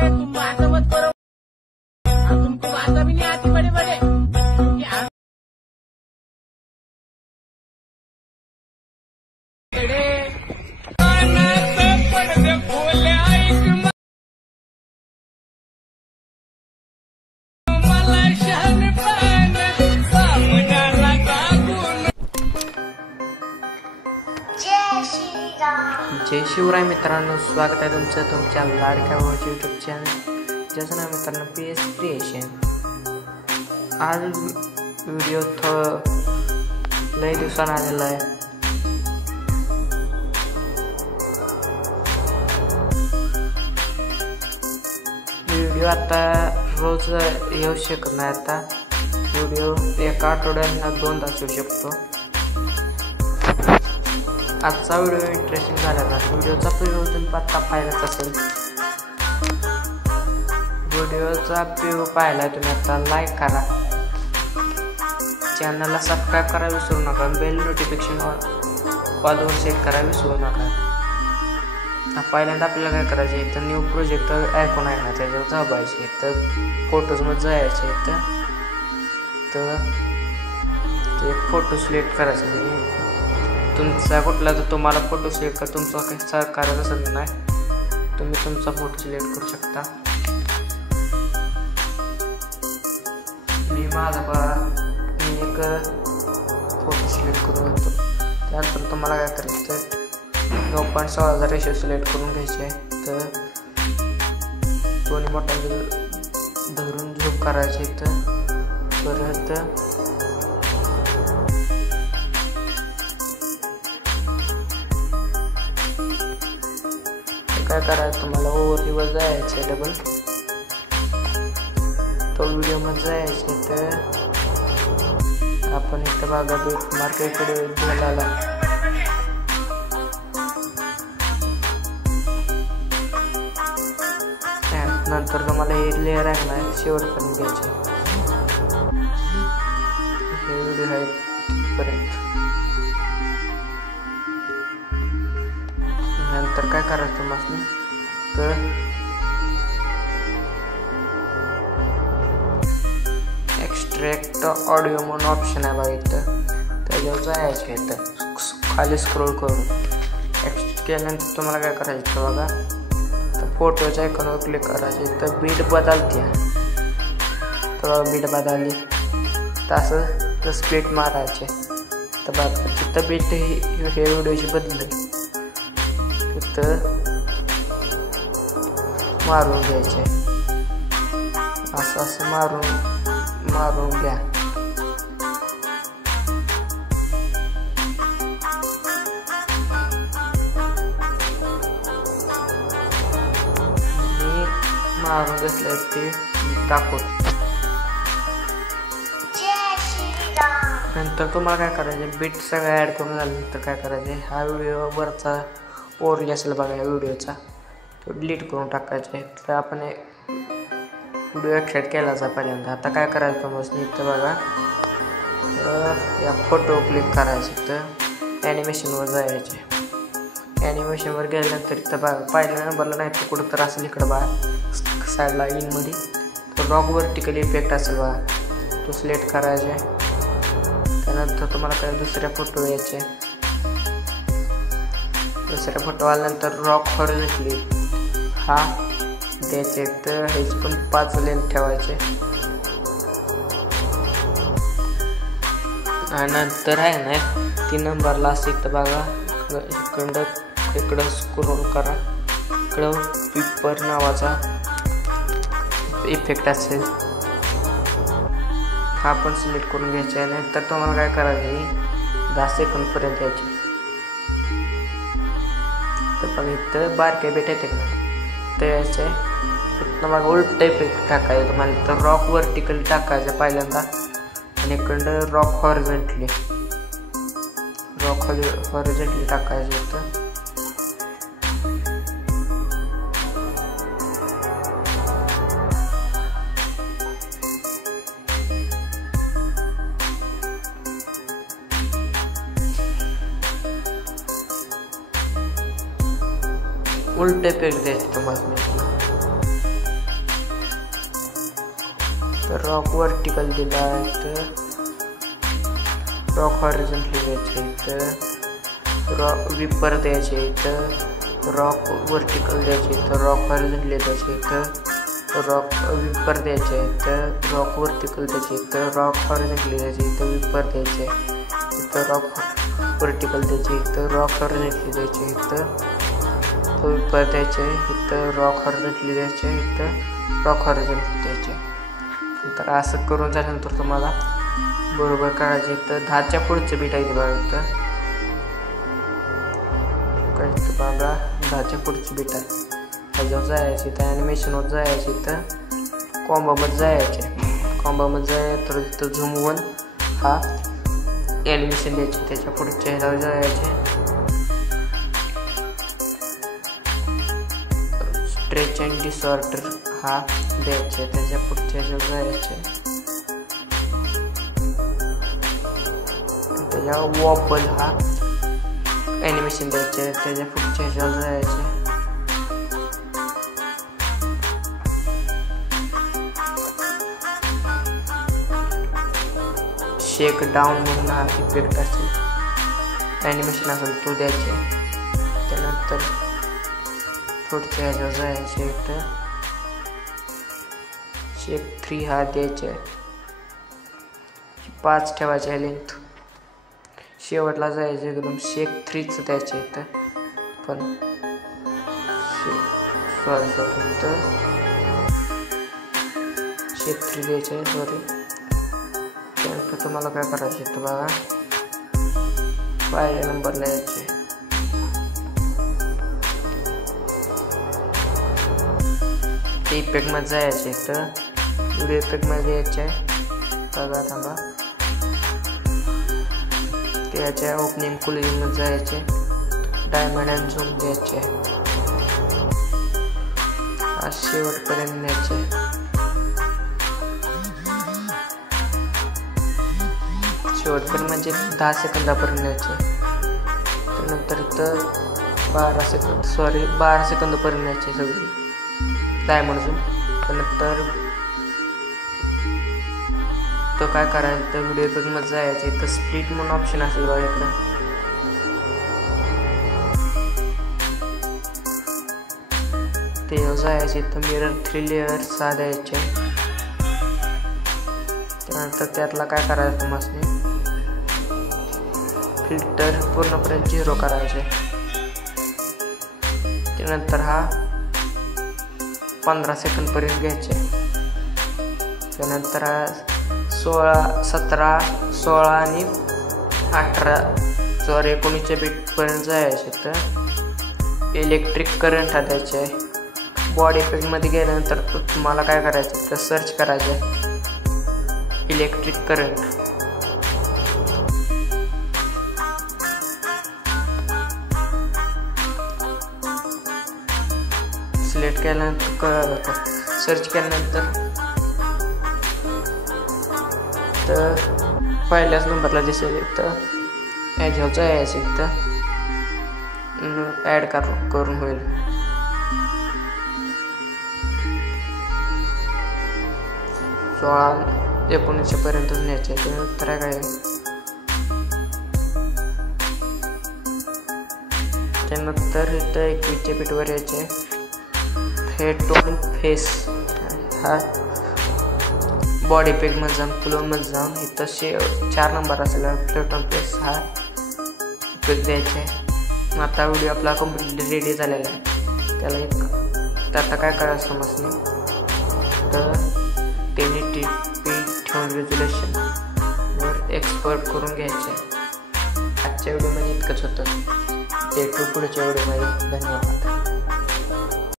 तुम ऐसा मत करो, तुमको भाषा भी नहीं आती बड़े बड़े। जय शिवराय मित्रांनो, स्वागत आहे तुमचं तुमच्या लाडक्या भावाच्या यूट्यूब चॅनल ज्याचं नाव मित्रांनो PS क्रिएशन। आज व्हिडिओ लय दिवसानं आलेला आहे। व्हिडिओ आता रोज येऊ शकत नाही। आता व्हिडिओ एका आठवड्यात 2 तास येऊ शकतो। आजचा व्हिडिओ इंटरेस्टिंग झालेला, व्हिडिओचा प्रिव्ह्यू तुम्ही आता पाहिलाच असेल। व्हिडिओचा प्रिव्ह्यू पाहिला तुम्ही आता लाईक करा, चॅनलला सबस्क्राईब करा विसरू नका, बेल नोटिफिकेशन ऑलवर सेट करा विसरू नका। पहिल्यांदा आपल्याला काय करायचं आहे, तर न्यू प्रोजेक्ट आयकॉन आहे ना त्याच्यावर दाबायचे, तर फोटोजमध्ये जायचे, तर एक फोटो सिलेक्ट करायचा। तुमचा कुठला तर तुम्हाला फोटो सिलेक्ट कर, तुमचा काही सहकार्य असेल नाही तुम्ही तुमचा फोटो सिलेक्ट करू शकता। मी एक फोटो सिलेक्ट करून घेतो। त्यानंतर तुम्हाला काय करायचं, 9.6 रेशो सिलेक्ट करून घ्यायचे आहे। तर दोन्ही मोठ्यांचे धरून झूम करायचे। तर परत काय करायचं, तुम्हाला ओव्हरव्ह्यूवर जायचे, डबल तो व्हिडिओमध्ये जायचे। तर आपण इथं बघा बीट मार्केटकडे बोलायला नंतर तुम्हाला हे लेअर आहे ना शेवटपर्यंत घ्यायचे। हे व्हिडिओ आहे तिथपर्यंत। नंतर काय करायचं तुम्हाला, तर एक्स्ट्रॅक्ट ऑडिओ म्हणून ऑप्शन आहे बघा इथं, त्याच्यावर जायचं आहे। तर खाली स्क्रोल करून एक्स्ट्रॅक्ट केल्यानंतर तुम्हाला काय करायचं बघा, तर फोटोच्या आयकॉनवर क्लिक करायचे। तर बीट बदलते, तर बीट बदलली तसं तर स्प्लिट मारायचे। तर बघा तिथं बीट हे व्हिडिओची बदलली, तर मारून घ्यायचे, असं मारून घ्या। मी मारून घेतलं ते टाकून नंतर तुम्हाला काय करायचे, बीट सगळं ॲड करून झाल्यानंतर काय करायचे, हा व्हिडिओ वरचा ओरली असेल बघा या व्हिडिओचा, तो डिलीट करून टाकायचे। तर आपण व्हिडिओ एक्सट्रॅक्ट केलाचा पहिल्यांदा। आता काय करायचं मग इथं बघा, या फोटो क्लिक करायचे, तर ॲनिमेशनवर जायचे। ॲनिमेशनवर गेल्यानंतर इथं बघा पहिल्या नंबरला नाही तर कुठं तर असेल इकडं बघा साईडला इनमध्ये, तर रॉक वर्टिकल इफेक्ट असेल बघा, तो सिलेक्ट करायचे। त्यानंतर तुम्हाला काय दुसऱ्या फोटो यायचे, दुसऱ्या फोटो आल्यानंतर रॉक हॉरिझॉन्टली हा द्यायचे। तर ह्याची पण 5 लेंथ ठेवायचे। आणि नंतर आहे ना 3 नंबरला असं इथं बघा इकडं स्क्रोल करा, इकडं पिपर नावाचा इफेक्ट असेल, हा पण सिलेक्ट करून घ्यायचा आहे। नंतर तुम्हाला काय करायचं, 10 सेकंदपर्यंत यायचे। तर बघा इथं बारके बेट येते का ते यायचे, इथनं बघा उलट इफेक्ट टाकायचं तुम्हाला। तर रॉक वर्टिकली टाकायचं पहिल्यांदा, आणि इकडं रॉक हॉरिझॉन्टली टाकायचं इथं। उलटे पेज द्यायचे तुम्हाला। तर रॉक वर्टिकल दिला आहे, तर रॉक हॉरिझॉन्टली द्यायचे, तर रॉक विपर द्यायचे, तर रॉक वर्टिकल द्यायचे, तर रॉक हॉरिझॉन्टली द्यायचे, तर रॉक विपर द्यायचे, तर रॉक वर्टिकल द्यायचे, तर रॉक हॉरिझॉन्टली द्यायचे, तर विपर द्यायचे, तर रॉक वर्टिकल द्यायचे, तर रॉक हॉरिझॉन्टली द्यायचे, तर विपर द्यायचे, इथं रॉक हॉरिझॉन्टली द्यायचे, इथं रॉक हॉरिझॉन्टली द्यायचे. तर असं करून झाल्यानंतर तुम्हाला बरोबर करायचे. तर 10च्या पुढचं बीट आहे बघा, इथं काय बघा 10च्या पुढचं बीट आहे, ह्याच्यावर जायचे, तर ॲनिमेशनवर जायचे, तर कॉम्बोमध्ये जायचे, कॉम्बोमध्ये जायचं तर तिथं झूम 1 हा ॲनिमेशन द्यायचे, त्याच्या पुढच्या ह्याच्यावर जायचे, स्ट्रेच अँड डिसऑर्डर हा द्यायचे, त्याच्या पुढच्या ह्याच्यावर जायचे, त्याच्या वॉबल हा ॲनिमेशन द्यायचे, त्याच्या पुढच्या ह्याच्यावर जायचे, शेक डाऊन म्हणून हा इफेक्ट असेल, ॲनिमेशन असेल तो द्यायचे, त्यानंतर पुढच्या ह्याच्यावर जायचे, इथं शेक 3 हा द्यायचे, 5 ठेवायचे लेंथ, शेवटला जायचे एकदम शेक 3च द्यायचे, इथं पण सॉरी इथं शेक 3 द्यायचे, सॉरी. त्यानंतर तुम्हाला काय करायचे तर बघा पहिल्या नंबरला यायचे, ते इफेक्टमध्ये जायचे, तर व्हिडिओ इफेक्टमध्ये यायचे बघा, थांबा, त्याच्या ओपनिंग क्लोजिंगमध्ये जायचे, डायमंड अँड झूम द्यायचे, शेवटपर्यंत न्यायचे, शेवटपर्यंत म्हणजे 10 सेकंदापर्यंत न्यायचे, त्यानंतर इथं 12 सेकंदापर्यंत न्यायचे सगळी डायमंड झूम. त्यानंतर तो काय करायचं तर व्हिडिओ इफेक्टमध्ये जायचं, इथं स्प्लिट म्हणून ऑप्शन असेल बघा इकडं, ते जायचे, इथं मिरर 3 लेअर्स द्यायचे, त्यानंतर त्यातला काय करायचं तुम्हाला फिल्टर पूर्णपणे 0 करायचे, त्यानंतर हा 15 सेकंदपर्यंत घ्यायचे, त्यानंतर 16 आणि 19च्या बीटपर्यंत जायचे, तर इलेक्ट्रिक करंट हा द्यायचे. बॉडी इफेक्टमध्ये गेल्यानंतर तुम्हाला काय करायचं तर सर्च करायचं इलेक्ट्रिक करंट, सिलेक्ट केल्यानंतर सर्च केल्यानंतर तर पहिल्याच नंबरला दिसेल, तर ह्याच्यावर जायचं, इथं ॲड करून होईल, 16-19 पर्यंत न्यायचे, त्यानंतर काय त्यानंतर इथं 21च्या बीटवर यायचे, टोन फेस हा बॉडी इफेक्टमध्ये जाऊन क्लोनमध्ये जाऊन इथं 4 नंबर असेल टोन फेस हा इफेक्ट द्यायचे. आता व्हिडिओ आपला कम्प्लिटली रेडी झालेला आहे, त्याला एक आता काय करायचं समजणे तर 1080p ठेवून रेझोल्युशनवर एक्सपोर्ट करून घ्यायचे. आजच्या व्हिडिओमध्ये इतकंच होतं, ते पुढच्या व्हिडिओमध्ये. धन्यवाद.